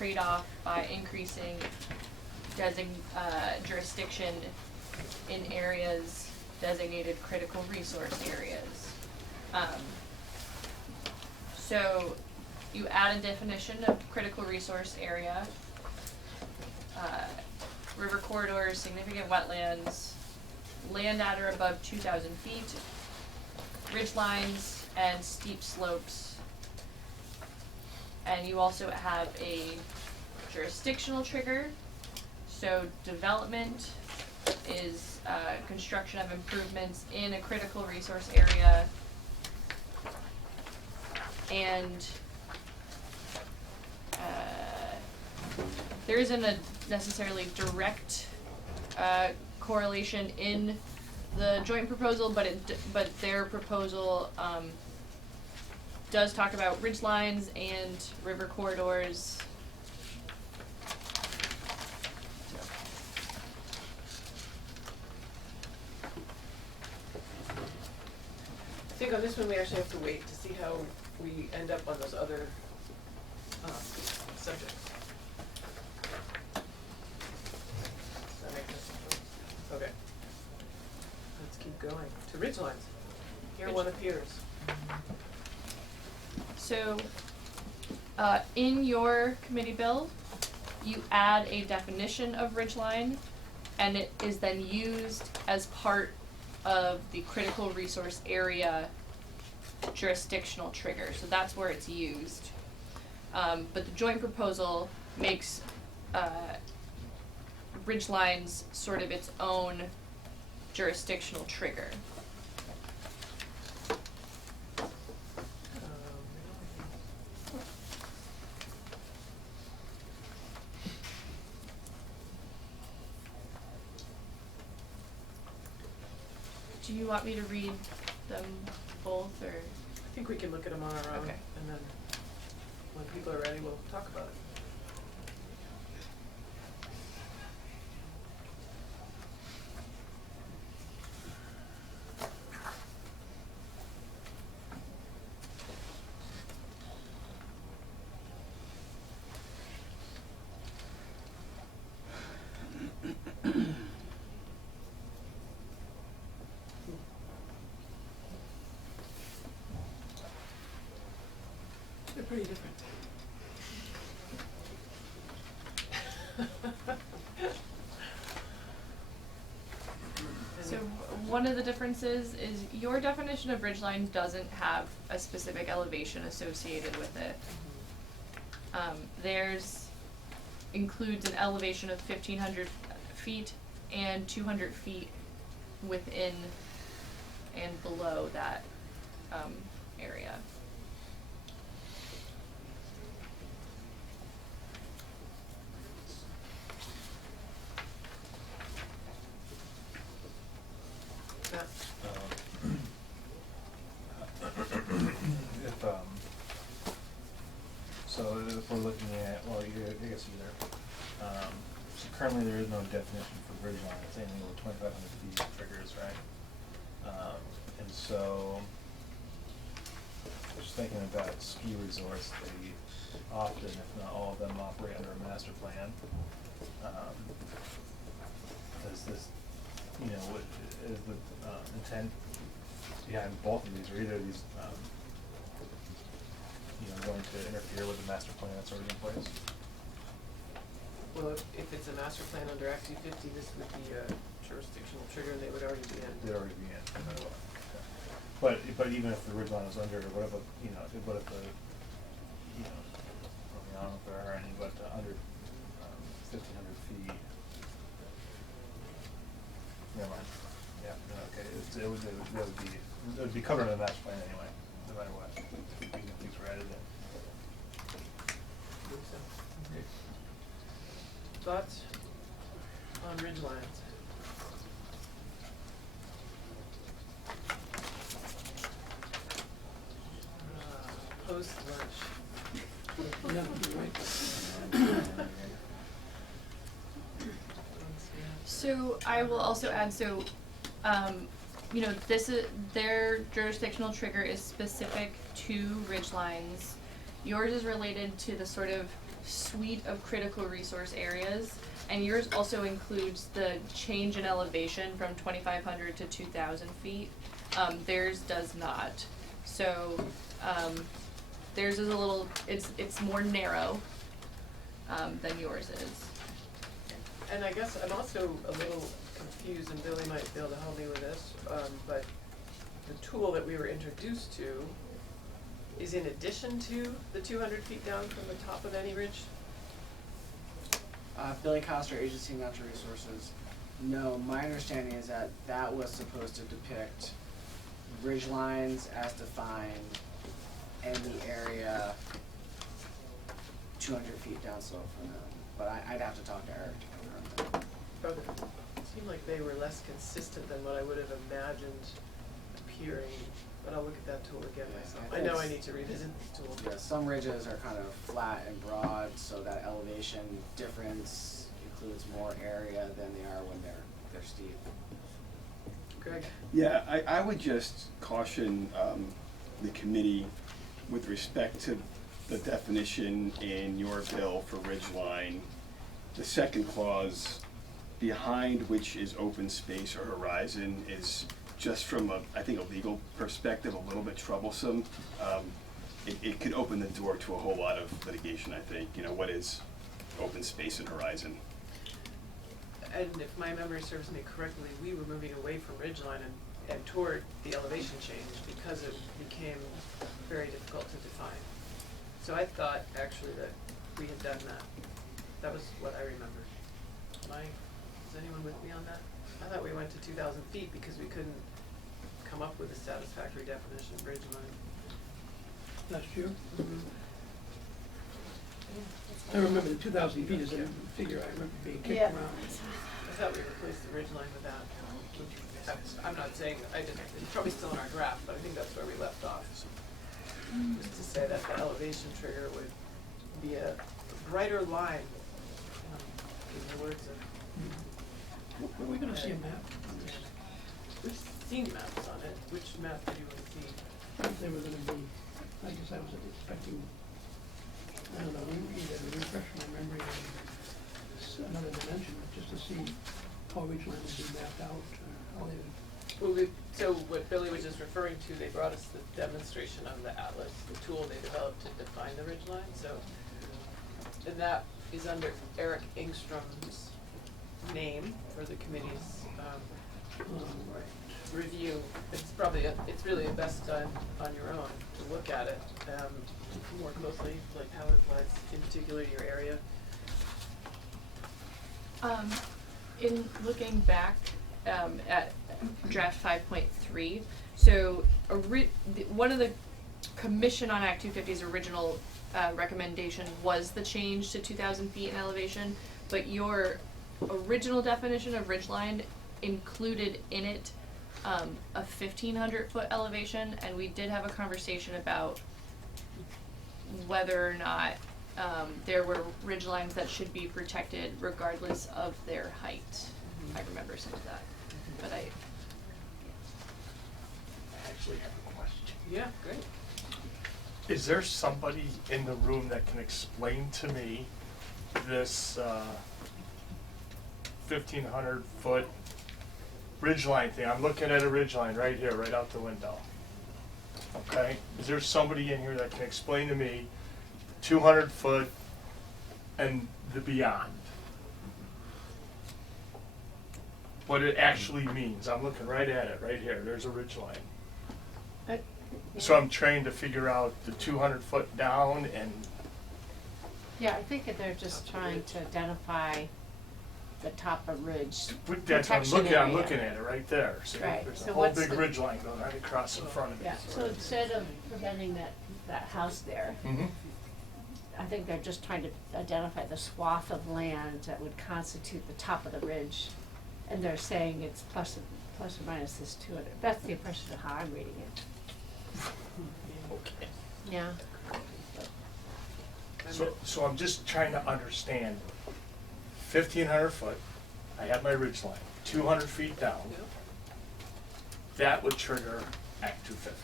trade-off by increasing jurisdiction in areas designated critical resource areas. So you add a definition of critical resource area, river corridors, significant wetlands, land at or above 2,000 feet, ridge lines, and steep slopes. And you also have a jurisdictional trigger. So development is construction of improvements in a critical resource area, and there isn't a necessarily direct correlation in the joint proposal, but their proposal does talk about ridge lines and river corridors. I think on this one we actually have to wait to see how we end up on those other subjects. Does that make sense? Okay. Let's keep going to ridgelines. Here one appears. So, in your committee bill, you add a definition of ridgeline, and it is then used as part of the critical resource area jurisdictional trigger. So that's where it's used. But the joint proposal makes ridgelines sort of its own jurisdictional trigger. Do you want me to read them both, or? I think we can look at them on our own, Okay. and then when people are ready, we'll talk about it. They're pretty different. So one of the differences is your definition of ridgeline doesn't have a specific elevation associated with it. Theirs includes an elevation of 1,500 feet and 200 feet within and below that area. So if we're looking at, well, I guess either. So currently there is no definition for ridgeline. It's anything over 2,500 feet triggers, right? And so, just thinking about ski resorts, they often, if not all of them, operate under a master plan. Is this, what is the intent behind both of these, or either of these, going to interfere with the master plan that's already in place? Well, if it's a master plan under Act 250, this would be a jurisdictional trigger, and they would already be in. They'd already be in, no matter what. But even if the ridgeline was under, what if the, I don't know if there are any, but under 1,500 feet. Never mind. Yeah, no, okay. It would be covered in the master plan anyway, no matter what. Even if these were added in. Okay. Thoughts on ridgelines? Post lunch. Yeah, you're right. So I will also add, their jurisdictional trigger is specific to ridgelines. Yours is related to the sort of suite of critical resource areas, and yours also includes the change in elevation from 2,500 to 2,000 feet. Theirs does not. So, theirs is a little, it's more narrow, than yours is. And I guess I'm also a little confused, and Billy might be able to help me with this, but the tool that we were introduced to is in addition to the 200 feet down from the top of any ridge? Billy Coster, Agency of Natural Resources. No, my understanding is that that was supposed to depict ridge lines as defined in the area 200 feet downslope from them. But I'd have to talk to Eric to confirm that. Okay. It seemed like they were less consistent than what I would have imagined appearing, but I'll look at that tool again Yeah, myself. I I know I think need to revisit this tool. Yeah, some ridges are kind of flat and broad, so that elevation difference includes more area than they are when they're steep. Greg? Yeah, I would just caution the committee with respect to the definition in your bill for ridgeline. The second clause, behind which is open space or horizon, is just from I think a legal perspective, a little bit troublesome. It could open the door to a whole lot of litigation, I think. You know, what is open space and horizon? And if my memory serves me correctly, we were moving away from ridgeline and toward the elevation change because it became very difficult to define. So I thought actually that we had done that. That was what I remember. Is anyone with me on that? I thought we went to 2,000 feet because we couldn't come up with a satisfactory definition of ridgeline. Last year? I remember the 2,000 feet is a figure I remember being kicked Yeah. around. I thought we replaced the ridgeline with that. I'm not saying, it's probably still in our draft, but I think that's where we left off. Just to say that the elevation trigger would be a brighter line, in the words of. Are we gonna see a map on this? We've seen maps on it. Which map did you want to see? They were gonna be, I guess I was expecting, I don't know, either to refresh my memory on another dimension, but just to see how ridgeline would be mapped out, how they would. Well, so what Billy was just referring to, they brought us the demonstration of the atlas, the tool they developed to define the ridgeline, so. And that is under Eric Engstrom's name for the committee's, review. It's probably, it's really best done on your own to look at it, more closely, like how it applies in particular to your area. In looking back at draft 5.3, so one of the Commission on Act 250's original recommendation was the change to 2,000 feet in elevation, but your original definition of ridgeline included in it a 1,500 foot elevation, and we did have a conversation about whether or not there were ridgelines that should be protected regardless of their height. I remember some of that, but I actually have a question. Yeah, great. Is there somebody in the room that can explain to me this 1,500 foot ridgeline thing? I'm looking at a ridgeline right here, right out the window. Okay? Is there somebody in here that can explain to me 200 foot and the beyond? What it actually means. I'm looking right at it, right here. There's a ridgeline. So I'm trying to figure out the 200 foot down and. Yeah, I think that they're just trying to identify the top of ridge That's what I'm protection looking at. I'm area. looking at it right there. So Right. there's So a whole what's big the- ridge line going right across in front of it. Yeah, so instead of preventing that house there, Mm-hmm. I think they're just trying to identify the swath of land that would constitute the top of the ridge. And they're saying it's plus or minus this 200. That's the impression of how I'm reading it. Okay. Yeah. So I'm just trying to understand. 1,500 foot, I have my ridge line. 200 feet down, Yeah. that would trigger Act 250.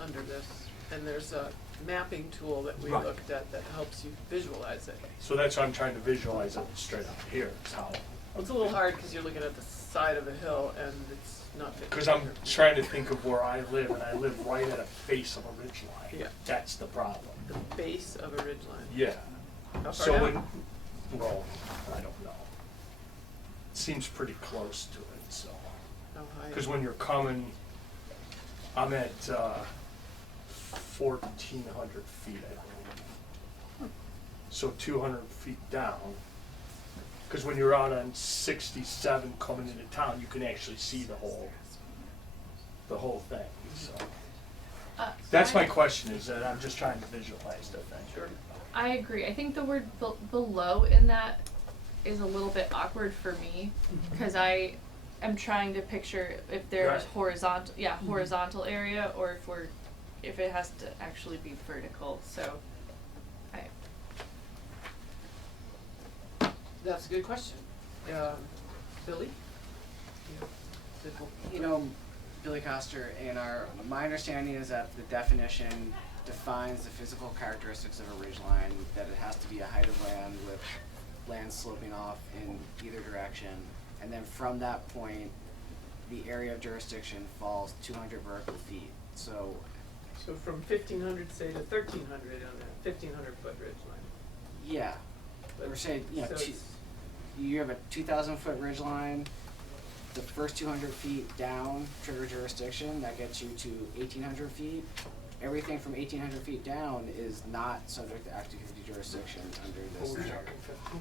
Under this, and there's a mapping tool that we Right. looked at that helps you visualize it. So that's why I'm trying to visualize it straight up here, is how. Well, it's a little hard because you're looking at the side of a hill and it's not. Because I'm trying to think of where I live, and I live right at a face of a ridge line. Yeah. That's the problem. The base of a ridgeline. Yeah. How far So down? well, I don't know. Seems pretty close to it, so. How high? Because when you're coming, I'm at 1,400 feet, I believe. So 200 feet down. Because when you're out on 67 coming into town, you can actually see the whole thing, so. That's my question, is that I'm just trying to visualize the thing. Sure. I agree. I think the word below in that is a little bit awkward for me because I am trying to picture if there's Right. horizontal area or if it has to actually be vertical. So, That's a good question. Billy? You know, Billy Coster, my understanding is that the definition defines the physical characteristics of a ridgeline, that it has to be a height of land with land sloping off in either direction. And then from that point, the area of jurisdiction falls 200 vertical feet. So, So from 1,500, say, to 1,300 on that 1,500-foot ridgeline. yeah, we're saying, you know, So it's- you have a 2,000-foot ridgeline. The first 200 feet down trigger jurisdiction, that gets you to 1,800 feet. Everything from 1,800 feet down is not subject to active jurisdiction under What this. we're talking 15.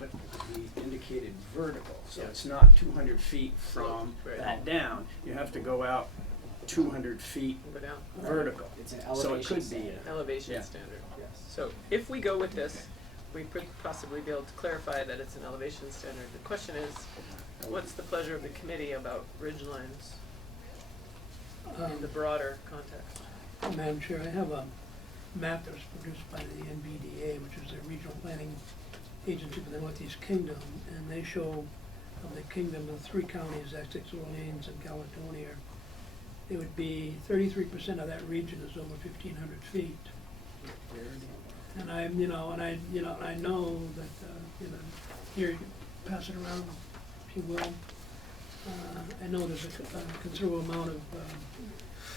But we indicated vertical, so Yeah. it's not 200 feet from Right. that down. You have to go out 200 feet Go down. vertical. It's an So it elevation could be, standard. Elevation Yeah. standard. yes. So if we go with this, we could possibly be able to clarify that it's an elevation standard. The question is, what's the pleasure of the committee about ridgelines in the broader context? Madam Chair, I have a map that was produced by the NBDA, which is the Regional Planning Agency for the Northeast Kingdom, and they show of the kingdom, the three counties, Essex, Orleans, and Caledonia. It would be 33% of that region is over 1,500 feet. And I know that, here, pass it around, if you will. I know there's a considerable amount of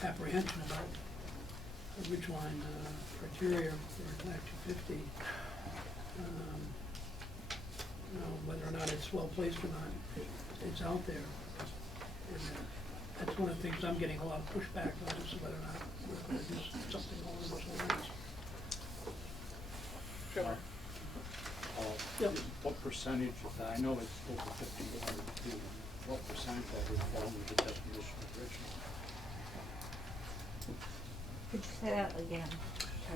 apprehension about ridgeline criteria for Act 250. Whether or not it's well placed or not, it's out there. And that's one of the things I'm getting a lot of pushback on, is whether or not we're going to do something along those lines. Trevor? Yep. What percentage of that, I know it's over 1,500 feet, what percentage of that would fall under the definition of ridgeline? Could you say that again?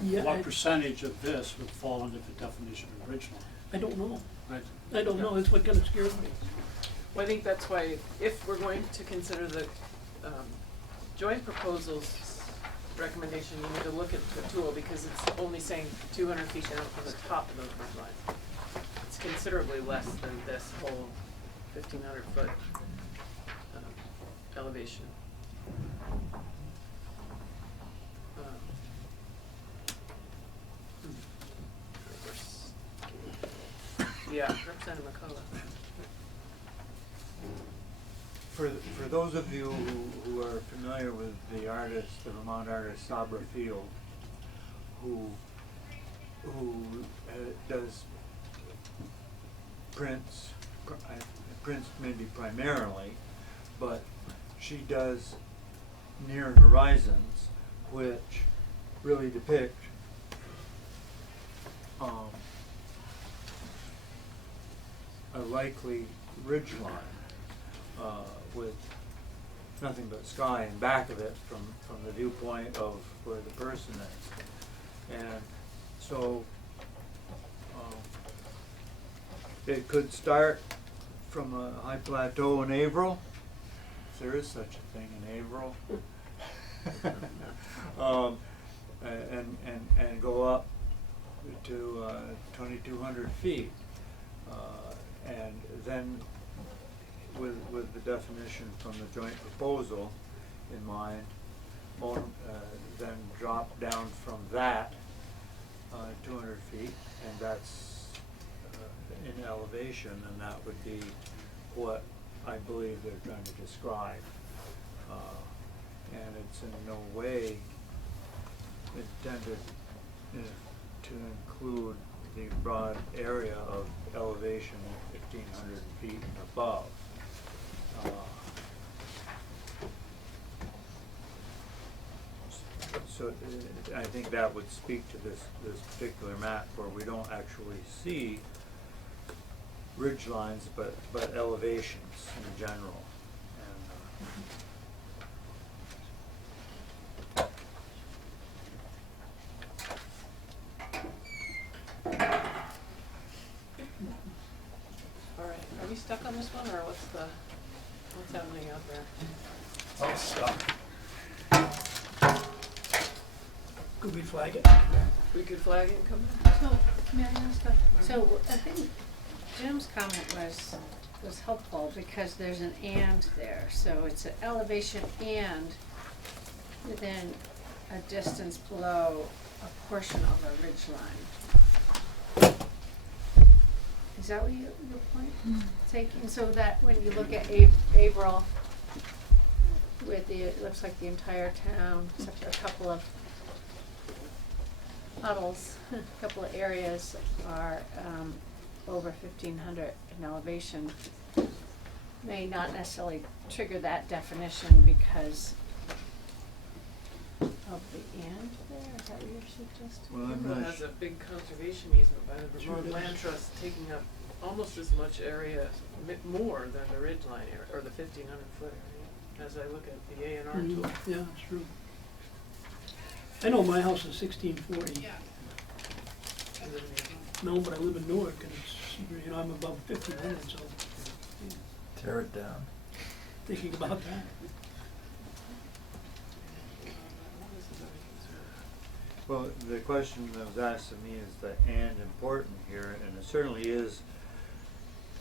Yeah, What percentage of this would fall under the definition of ridgeline? I don't know. Right. I don't know, that's what kind of scares me. Well, I think that's why, if we're going to consider the joint proposals recommendation, you need to look at the tool, because it's only saying 200 feet down from the top of those ridgelines. It's considerably less than this whole 1,500-foot elevation. Yeah, Representative McCullough. For those of you who are familiar with the artist, the Vermont artist Sabra Field, who does prints maybe primarily, but she does near horizons, which really depict a likely ridge line with nothing but sky in back of it from the viewpoint of where the person is. And so it could start from a high plateau in Averill, if there is such a thing in Averill, and go up to 2,200 feet. And then with the definition from the joint proposal in mind, then drop down from that 200 feet, and that's in elevation, and that would be what I believe they're trying to describe. And it's in no way intended to include the broad area of elevation at 1,500 feet and above. So I think that would speak to this particular map where we don't actually see ridge lines, but elevations in general. Alright, are we stuck on this one, or what's happening out there? Oh, stop. Could we flag it? We could flag it and come back? So, may I ask so I think Jim's comment was helpful because there's an and there, so it's an elevation and within a distance below a portion of a ridge line. Is that what your point taking? So that when you look at Averill, with it looks like the entire town, except for a couple of puddles, a couple of areas are over 1,500 in elevation, may not necessarily trigger that definition because of the and there. Is that what you're suggesting? Well, I'm It not has a big conservation easement by the Vermont Land Trust, taking up almost as much area, more than the ridgeline area, or the 1,500 foot area, as I look at the A&R tool. Yeah, that's true. I know my house is 1640. I live in the- No, but I live in Newark, and it's, you know, I'm above 1,500, so yeah, Tear it down. thinking about that. Well, the question that was asked of me is the and important here, and it certainly is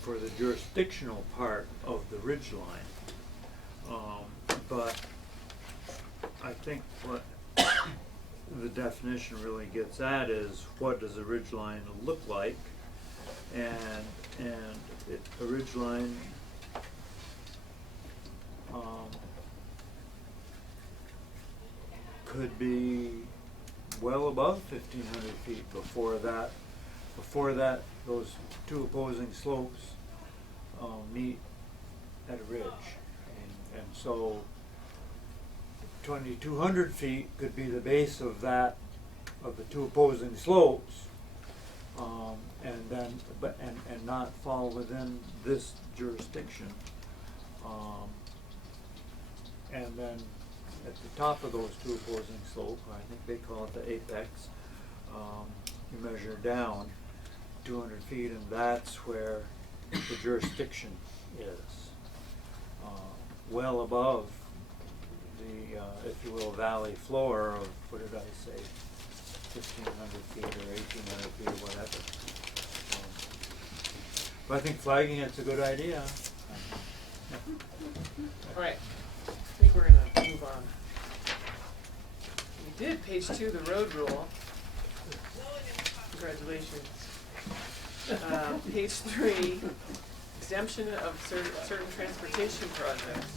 for the jurisdictional part of the ridge line. But I think what the definition really gets at is what does a ridge line look like, and a ridge line could be well above 1,500 feet before that those two opposing slopes meet at a ridge, and so 2,200 feet could be the base of the two opposing slopes, and then and not fall within this jurisdiction, and then at the top of those two opposing slopes, I think they call it the apex, you measure down 200 feet, and that's where the jurisdiction is, well above the, if you will, valley floor of, what did I say, 1,500 feet or 1,800 feet or whatever. But I think flagging it's a good idea. Alright, I think we're gonna move on. We did page 2, the road rule. Congratulations. Page 3, exemption of certain transportation projects.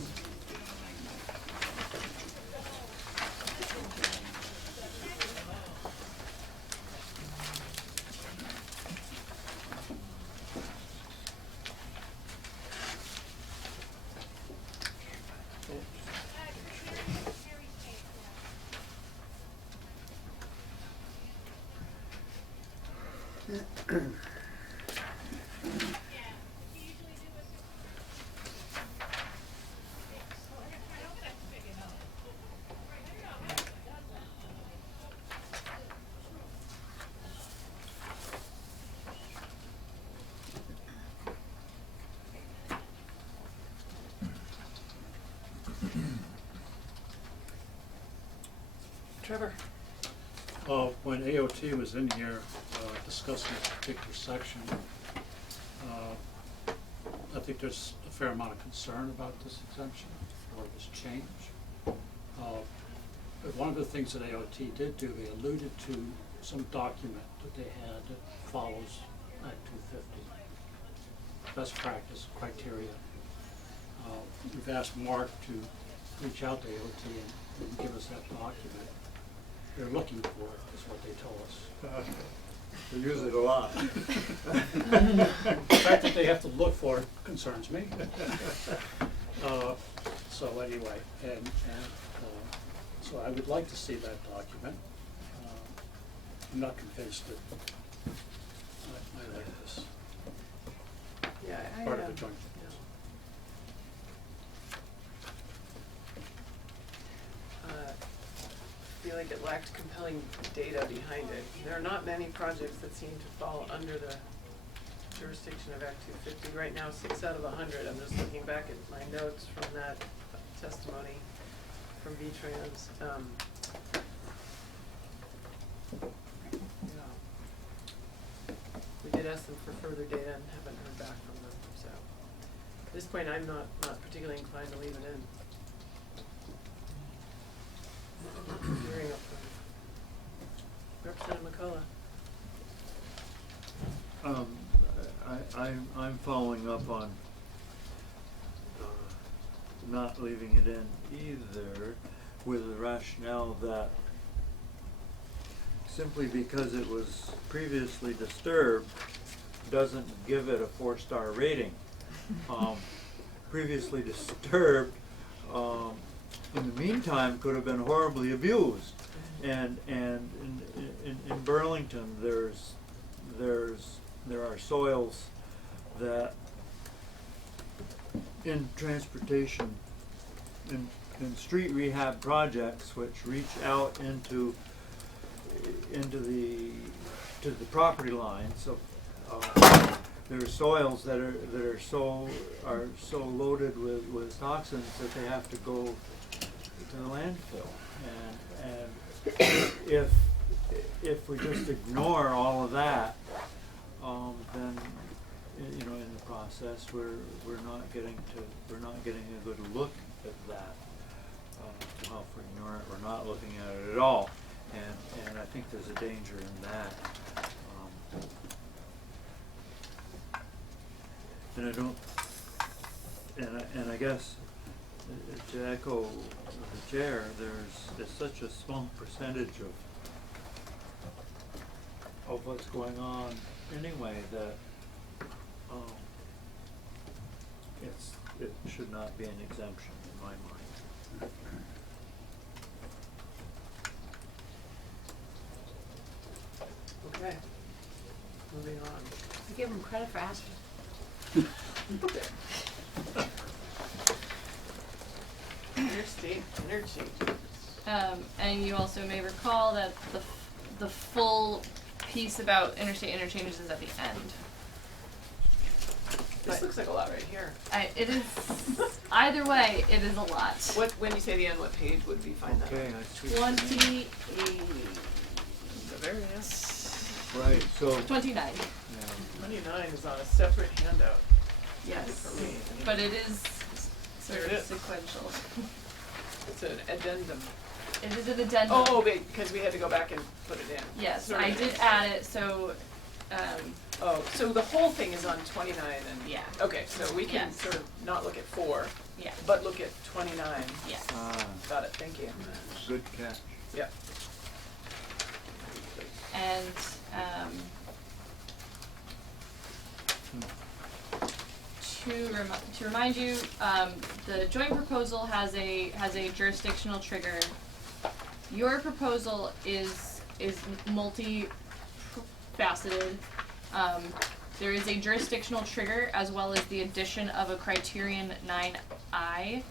Trevor? When AOT was in here discussing this particular section, I think there's a fair amount of concern about this exemption or this change. But one of the things that AOT did do, they alluded to some document that they had that follows Act 250. Best practice criteria. We've asked Mark to reach out to AOT and give us that document. They're looking for it, is what they told us. We use it a lot. The fact that they have to look for it concerns me. So anyway, so I would like to see that document. I'm not convinced that I like this Yeah, part of the joint. I feel like it lacked compelling data behind it. There are not many projects that seem to fall under the jurisdiction of Act 250. Right now, 6 out of 100. I'm just looking back at my notes from that testimony from V-Trans. Yeah. We did ask them for further data and haven't heard back from them. So at this point, I'm not particularly inclined to leave it in. Hearing up from Representative McCullough. I'm following up on not leaving it in either, with the rationale that simply because it was previously disturbed doesn't give it a 4-star rating. Previously disturbed, in the meantime, could have been horribly abused, and in Burlington there are soils that in transportation, in street rehab projects which reach out into the property line. So there are soils that are so loaded with toxins that they have to go to the landfill, and if we just ignore all of that, then in the process we're not getting a good look at that. Well, if we ignore it, we're not looking at it at all, and I think there's a danger in that. And I don't, and I guess to echo the chair, there's such a small percentage of what's going on anyway that it should not be an exemption in my mind. Okay, moving on. I give them credit for asking. Interstate interchanges. And you also may recall that the full piece about interstate interchanges is at the end. This But looks like a lot right here. it is, either way, it is a lot. When you say the end, what page would we find that? Okay, I see. 28, The very end. Right, so. 29, Yeah. 29 is on a separate handout. yes. For me. But it is sort There it of is. sequential. It's an addendum. It is an addendum. Oh, wait, because we had to go back and put it in. Yes, Sort of. I did add it, so, Oh, so the whole thing is on 29 and. yeah, Okay, so we can Yes. sort of not look at 4, yeah, but look at 29. yes. Got it, thank you. Good catch. Yep. And, to remind you, the joint proposal has a jurisdictional trigger. Your proposal is multi-faceted. There is a jurisdictional trigger as well as the addition of a criterion 9I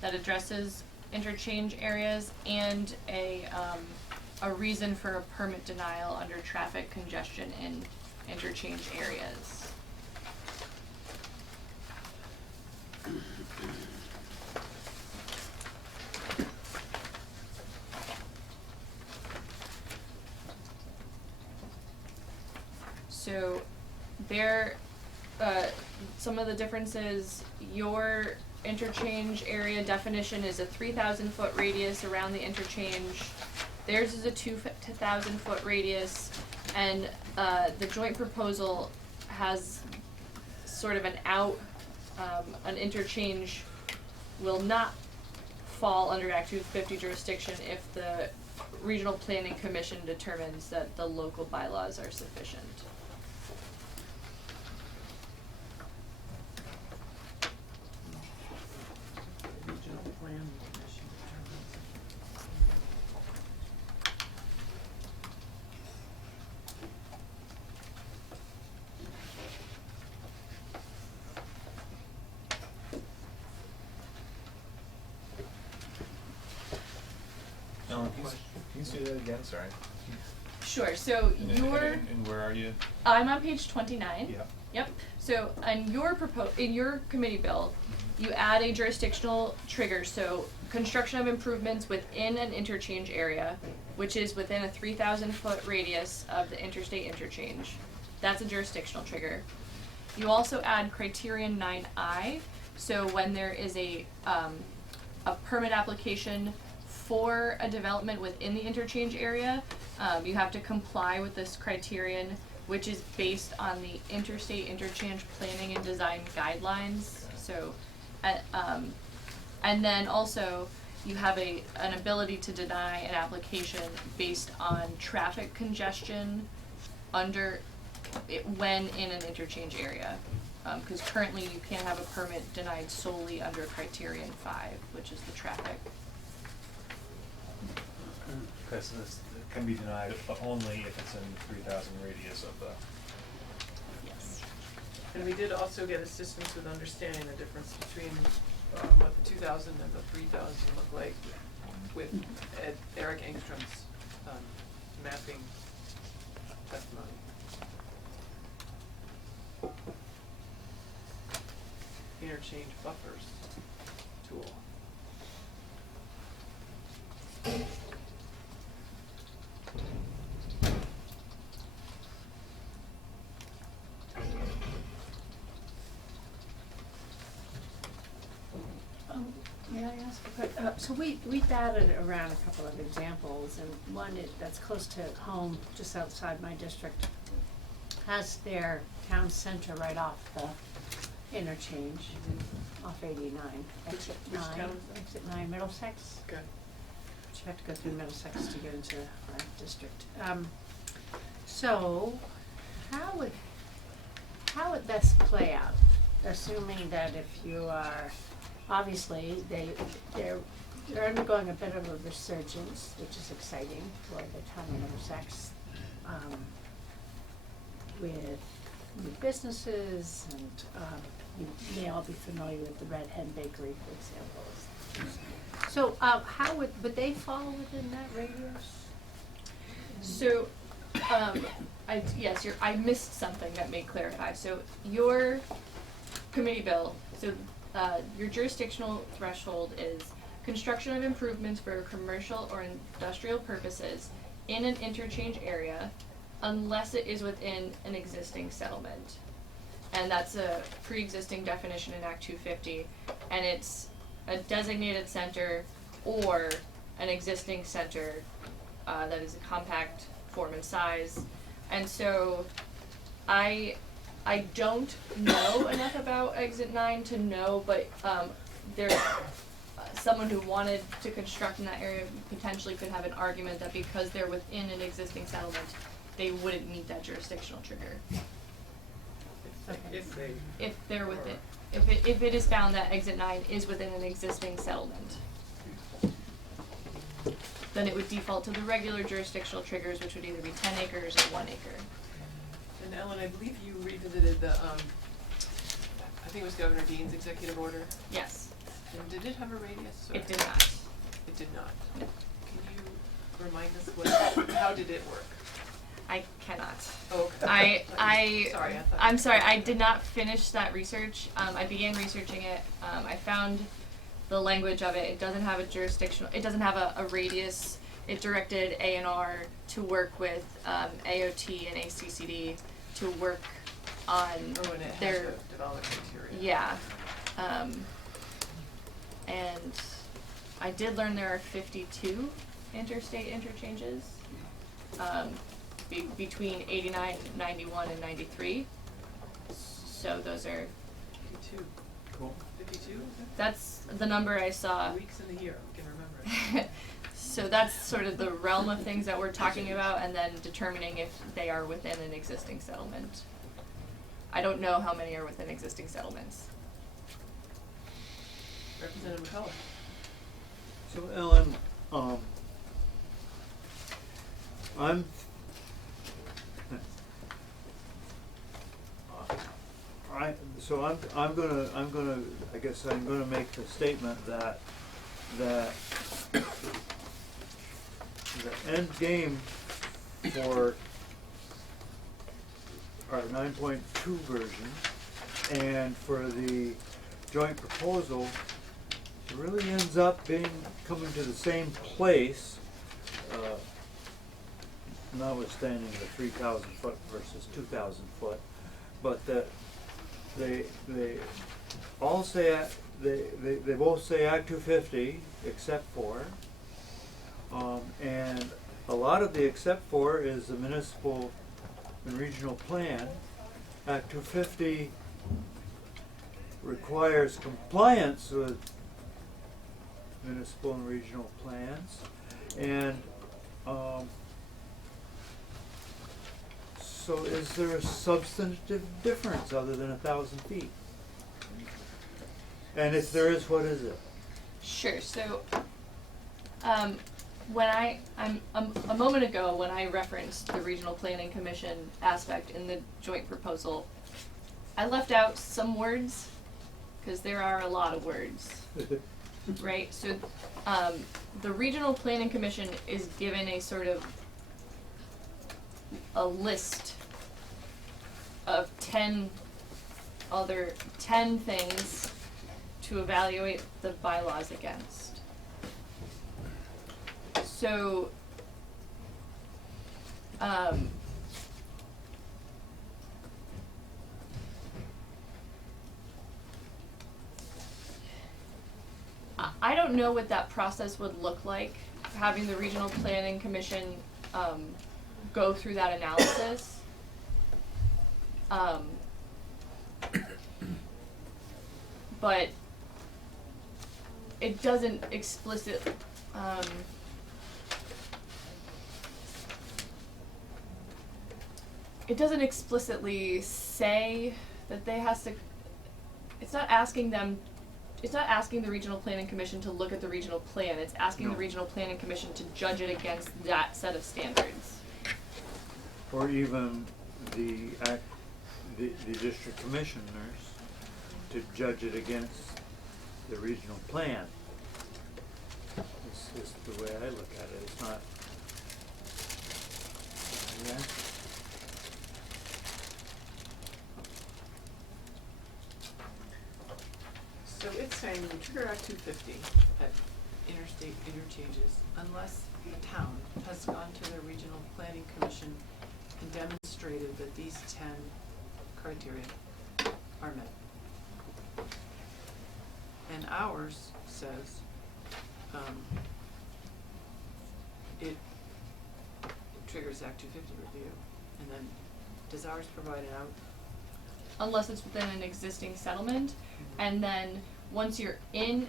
that addresses interchange areas and a reason for a permit denial under traffic congestion in interchange areas. So there, some of the differences, your interchange area definition is a 3,000 foot radius around the interchange. Theirs is a 2,000 foot radius, and the joint proposal has sort of an interchange will not fall under Act 250 jurisdiction if the Regional Planning Commission determines that the local bylaws are sufficient. Regional Plan Commission determines. Ellen, can you say that again, sorry? Sure, so And where are you? I'm on page 29. Yeah. Yep. So on your in your committee bill, you add a jurisdictional trigger. So construction of improvements within an interchange area, which is within a 3,000 foot radius of the interstate interchange. That's a jurisdictional trigger. You also add criterion 9I. So when there is a permit application for a development within the interchange area, you have to comply with this criterion, which is based on the interstate interchange planning and design guidelines. So, and then also you have an ability to deny an application based on traffic congestion when in an interchange area. Because currently you can't have a permit denied solely under criterion 5, which is the traffic. Okay, so this can be denied, but only if it's in the 3,000 radius of the. Yes. And we did also get assistance with understanding the difference between what the 2,000 and the 3,000 look like with Eric Engstrom's mapping testimony. Interchange buffers tool. May I ask a question? So we batted around a couple of examples, and one that's close to home, just outside my district, has their town center right off the interchange, off 89, exit Which 9, town is that? exit 9, Middlesex. Okay. But you have to go through Middlesex to get into our district. So, how would this play out? Assuming that if you are, obviously, they're undergoing a bit of a resurgence, which is exciting for the town of Middlesex, with new businesses, and you may all be familiar with the Red Hen Bakery, for example. So, how would they fall within that radius? So, I missed something that may clarify. So your committee bill, your jurisdictional threshold is construction of improvements for commercial or industrial purposes in an interchange area unless it is within an existing settlement. And that's a pre-existing definition in Act 250, and it's a designated center or an existing center that is a compact form and size. And so I don't know enough about Exit 9 to know, but there's someone who wanted to construct in that area potentially could have an argument that because they're within an existing settlement, they wouldn't meet that jurisdictional trigger. Okay. If they're within, if it is found that Exit 9 is within an existing settlement, then it would default to the regular jurisdictional triggers, which would either be 10 acres or 1 acre. And Ellen, I believe you revisited the, I think it was Governor Dean's executive order. Yes, And did it have a radius? Or? it did not. It did not. No. Can you remind us how did it work? I cannot. Oh, okay. I'm sorry, I did not finish that research. I began researching it. I found the language of it. It doesn't have a jurisdictional, it doesn't have a radius. It directed A&R to work with AOT and ACCD to work on Oh, and it has their, a development criteria. yeah. and I did learn there are 52 interstate interchanges, between 89, 91, and 93. So those are, 52. Cool. 52? that's the number I saw. Weeks in the year, we can remember it. So that's sort of the realm of things that we're talking about, and then determining if they are within an existing settlement. I don't know how many are within existing settlements. Representative McCullough. So Ellen, I guess I'm gonna make the statement that the end game for our 9.2 version and for the joint proposal really ends up coming to the same place, notwithstanding the 3,000 foot versus 2,000 foot, but that they all say they both say Act 250 except for, and a lot of the except for is the municipal and regional plan. Act 250 requires compliance with municipal and regional plans, and so is there a substantive difference other than 1,000 feet? And if there is, what is it? Sure. So, when a moment ago, when I referenced the Regional Planning Commission aspect in the joint proposal, I left out some words, because there are a lot of words, right? So, the Regional Planning Commission is given a sort of a list of 10 things to evaluate the bylaws against. So, I don't know what that process would look like, having the Regional Planning Commission go through that analysis. But it doesn't explicitly say that they has to. It's not asking the Regional Planning Commission to look at the regional plan. It's asking the Regional Planning Commission to judge it against that set of standards. Or even the district commissioners to judge it against the regional plan. This is the way I look at it. It's not. Yeah. So it's saying we trigger Act 250 at interstate interchanges unless the town has gone to the Regional Planning Commission and demonstrated that these 10 criteria are met. And ours says, it triggers Act 250 review. And then, does ours provide an out? Unless it's within an existing settlement, and then once you're in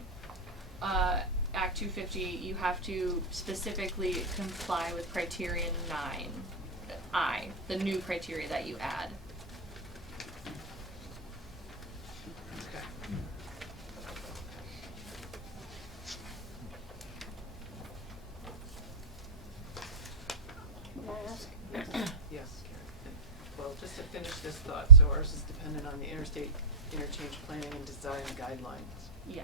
Act 250, you have to specifically comply with criterion 9I, the new criteria that you add. Okay. May I ask? Yes, Karen. Well, just to finish this thought, so ours is dependent on the interstate interchange planning and design guidelines. Yeah.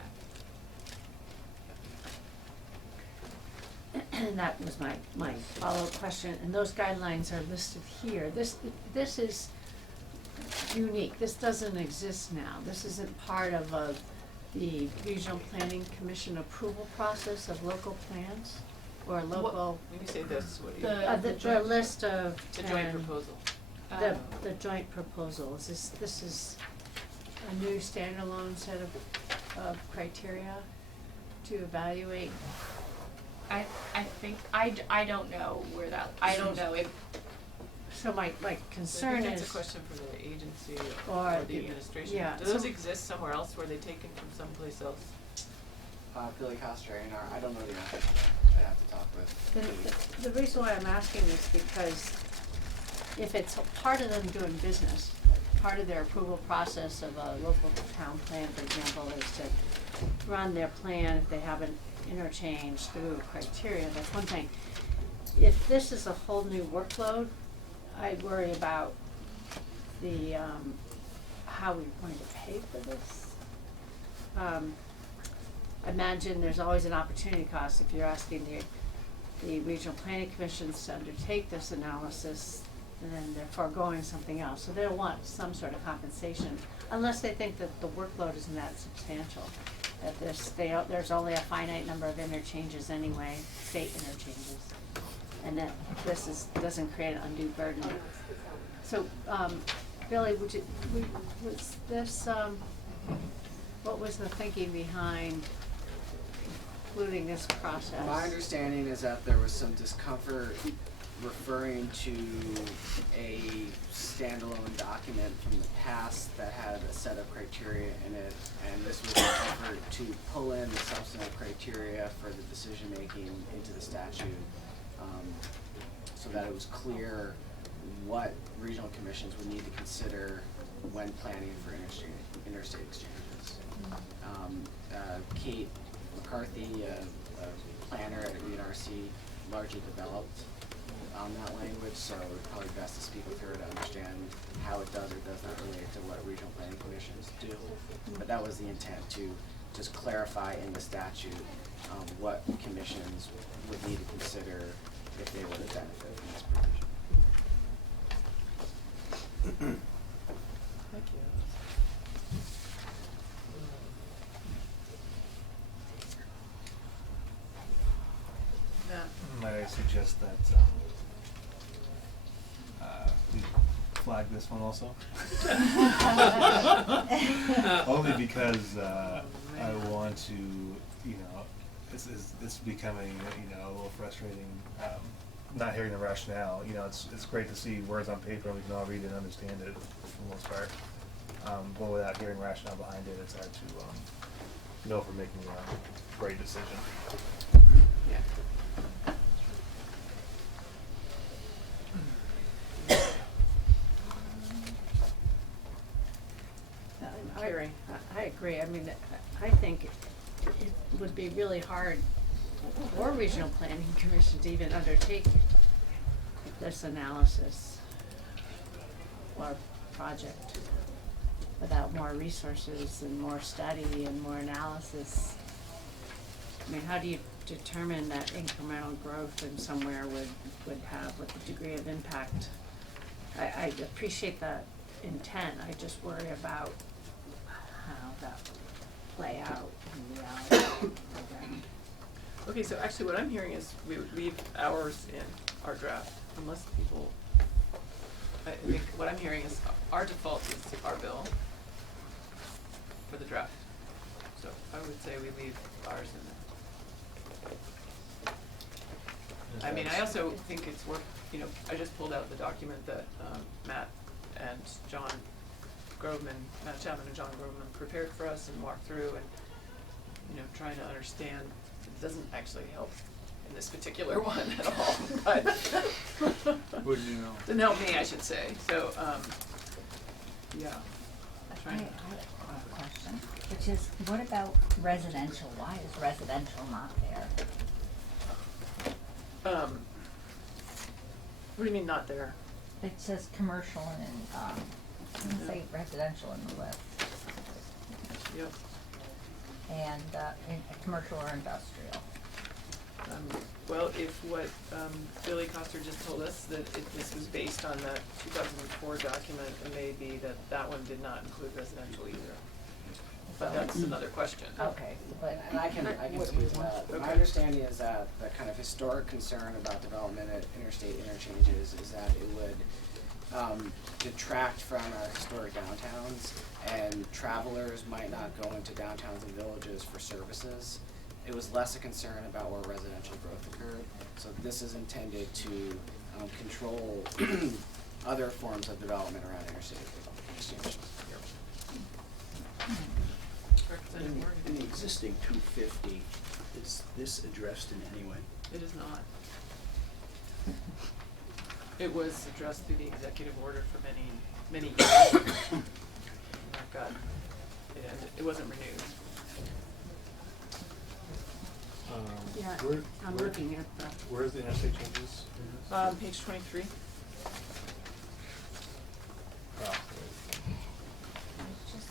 And that was my follow-up question, and those guidelines are listed here. This is unique. This doesn't exist now. This isn't part of the Regional Planning Commission approval process of local plans or local. When you say this, what do you? The list of The 10. joint proposal. The joint proposals. This is a new standalone set of criteria. to evaluate? I think, I don't know where that, I don't know if, So my concern I think is. that's a question for the agency Or or the the- administration. yeah, Do those so- exist somewhere else? Were they taken from someplace else? Billy Coster, A&R, I don't know the answer. I'd have to talk with The, Katie. the reason why I'm asking is because if it's a part of them doing business, part of their approval process of a local town plan, for example, is to run their plan if they haven't interchanged through criteria, that's one thing. If this is a whole new workload, I worry about the, how we're going to pay for this. I imagine there's always an opportunity cost if you're asking the regional planning commissions to undertake this analysis, and then they're foregoing something else. So they'll want some sort of compensation, unless they think that the workload isn't that substantial. That there's only a finite number of interchanges anyway, state interchanges, and that doesn't create an undue burden. So, Billy, was this, what was the thinking behind including this process? My understanding is that there was some discomfort referring to a standalone document from the past that had a set of criteria in it, and this was an effort to pull in the substantive criteria for the decision-making into the statute, so that it was clear what regional commissions would need to consider when planning for interstate exchanges. Kate McCarthy, a planner at UNRC, largely developed on that language, so it's probably best to speak with her to understand how it does or does not relate to what regional planning commissions do. But that was the intent, to just clarify in the statute what commissions would need to consider if they were to benefit from this provision. Thank you. Might I suggest that we flag this one also? Only because I want to, it's becoming, a little frustrating, not hearing the rationale. It's great to see words on paper and we can all read it and understand it for the most part. But without hearing rationale behind it, it's hard to know if we're making a great decision. Yeah. Carrie. I agree. I mean, I think it would be really hard for regional planning commission to even undertake this analysis or project without more resources and more study and more analysis. I mean, how do you determine that incremental growth in somewhere would have with the degree of impact? I appreciate that intent. I just worry about how that would play out in reality. Okay, so actually what I'm hearing is we would leave ours in our draft, unless people, I think what I'm hearing is our default is our bill for the draft. So I would say we leave ours in there. I mean, I also think it's worth, I just pulled out the document that Matt and John Groveman, Matt Chapman and John Groveman prepared for us and walked through, and trying to understand. It doesn't actually help in this particular one at all, but Wouldn't you know? didn't help me, I should say. So, yeah. I have a question, which is, what about residential? Why is residential not there? What do you mean not there? It says commercial and, doesn't say residential in the list. Yep. And, in commercial or industrial. Well, if what Billy Coster just told us, that this was based on the 2004 document, it may be that one did not include residential either. But that's another question. Okay, but. And I can speak to that. Okay. My understanding is that the kind of historic concern about development at interstate interchanges is that it would detract from our historic downtowns, and travelers might not go into downtowns and villages for services. it was less a concern about where residential growth occurred. So this is intended to control other forms of development around interstate extensions. Representative Morgan. In the existing 250, is this addressed in any way? It is not. It was addressed through the executive order for many years. And that got, it wasn't renewed. Yeah, Where- I'm where- looking at the, Where's the interstate changes? Page 23. Oh, It's just,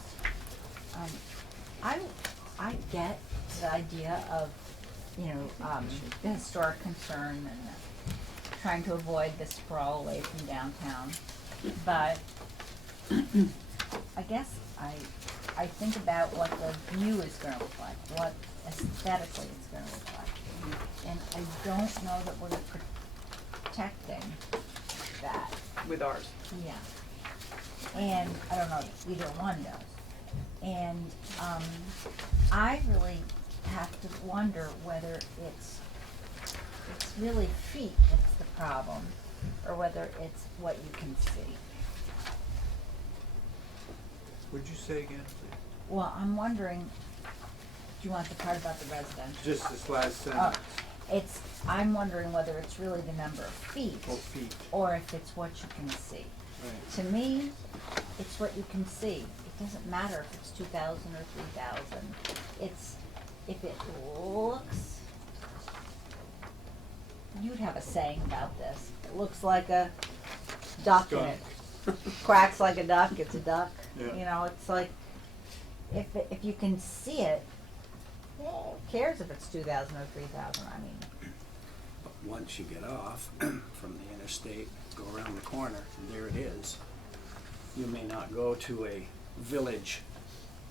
I get the idea of, the historic concern and trying to avoid the sprawl away from downtown. But I guess I think about what the view is gonna look like, what aesthetically it's gonna look like. And I don't know that we're protecting that. With ours. Yeah. And I don't know if either one does. And I really have to wonder whether it's really feet that's the problem, or whether it's what you can see. Would you say again, please? Well, I'm wondering, do you want the part about the residential? Just this last sentence. I'm wondering whether it's really the number of feet. Oh, feet. Or if it's what you can see. Right. To me, it's what you can see. It doesn't matter if it's 2,000 or 3,000. It's, if it looks, you'd have a saying about this. It looks like a duck and it quacks like a duck, it's a duck. Yeah. You know, it's like, if you can see it, who cares if it's 2,000 or 3,000, I mean. But once you get off from the interstate, go around the corner, and there it is. You may not go to a village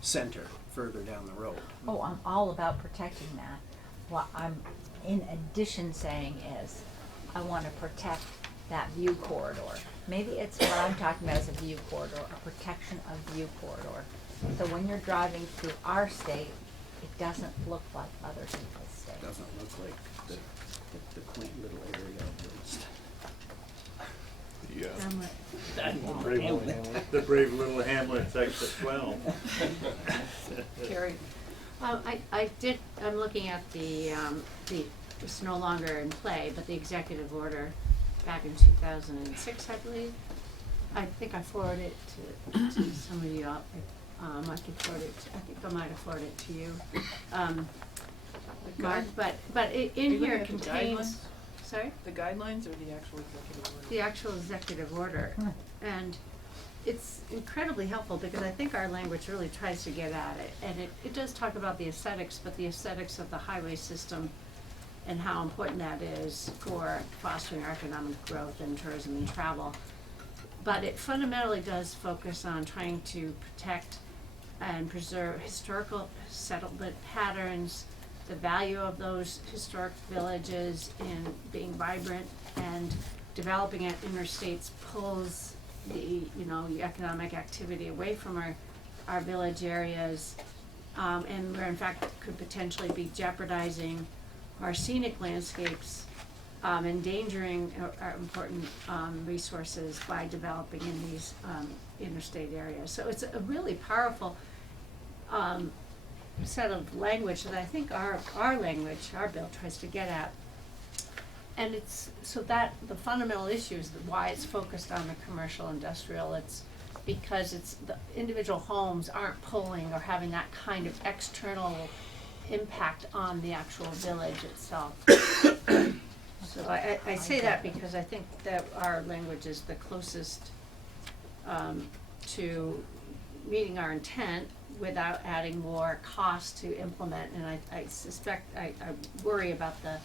center further down the road. Oh, I'm all about protecting that. What I'm in addition saying is, I want to protect that view corridor. Maybe it's what I'm talking about as a view corridor, a protection of view corridor. So when you're driving through our state, it doesn't look like other people's states. Doesn't look like the quaint little area of the East. The brave little hamlet's exit 12. Carrie. I'm looking at it's no longer in play, but the executive order back in 2006, I believe. I think I forwarded it to some of you. I could forward it, I think I might have forwarded it to you. Mark, but in Are you here looking at the contains, guidelines? sorry? The guidelines or the actual executive order? The actual executive order. And it's incredibly helpful because I think our language really tries to get at it. And it does talk about the aesthetics, but the aesthetics of the highway system and how important that is for fostering our economic growth and tourism and travel. But it fundamentally does focus on trying to protect and preserve historical settlement patterns, the value of those historic villages in being vibrant, and developing at interstates pulls the economic activity away from our village areas, and where in fact could potentially be jeopardizing our scenic landscapes, endangering our important resources by developing in these interstate areas. So it's a really powerful set of language that I think our language, our bill, tries to get at. And it's so that the fundamental issue is why it's focused on the commercial industrial. It's because it's the individual homes aren't pulling or having that kind of external impact on the actual village itself. So I say that because I think that our language is the closest to meeting our intent without adding more cost to implement. And I suspect, I worry about the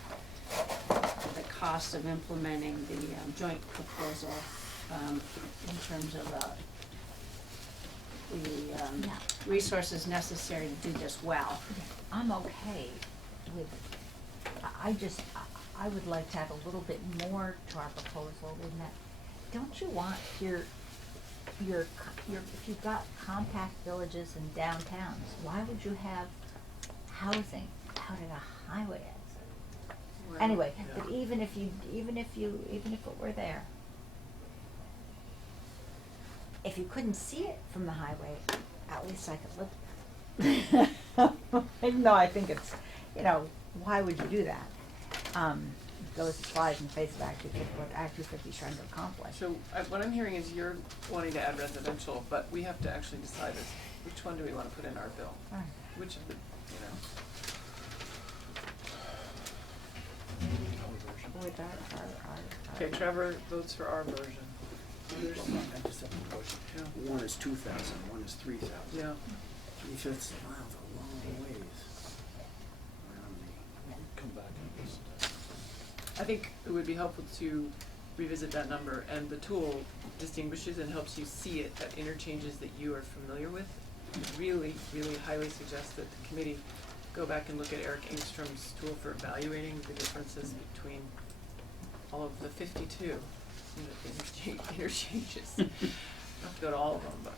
cost of implementing the joint proposal in terms of the resources necessary to do this well. I'm okay with, I would like to have a little bit more to our proposal in that, don't you want if you've got compact villages and downtowns, why would you have housing out at a highway exit. Well, Anyway, yeah. but even if it were there, if you couldn't see it from the highway, at least I could live there. Even though I think it's, why would you do that? Those slides in the face of Act 250, what Act 250 is trying to accomplish. So what I'm hearing is you're wanting to add residential, but we have to actually decide is which one do we want to put in our bill? Right. Which of the, With our Okay, Trevor votes for our version. Others? I just have a question. Yeah. One is 2,000, one is 3,000. Yeah. 3/5 miles, a long ways around the. Come back and visit that. I think it would be helpful to revisit that number, and the tool distinguishes and helps you see it at interchanges that you are familiar with. Really, really highly suggest that the committee go back and look at Eric Engstrom's tool for evaluating the differences between all of the 52 interchanges. Not to go to all of them, but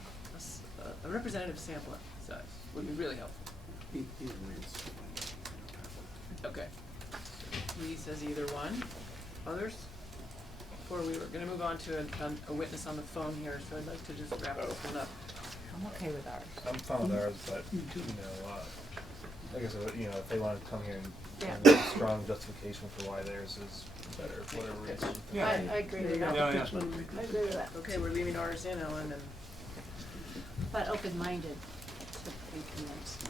a representative sample size would be really helpful. Either way, it's. Okay. Lee says either one. Others? Before we were gonna move on to a witness on the phone here, so I'd like to just wrap this one up. I'm okay with ours. I'm fine with ours, but, Me too. I guess, if they wanna come here and Yeah. give a strong justification for why theirs is better, for whatever reason. Yeah. I agree with that. Yeah, That's yeah. one we I agree with that. Okay, we're leaving ours in, Ellen, and But open-minded to be convinced.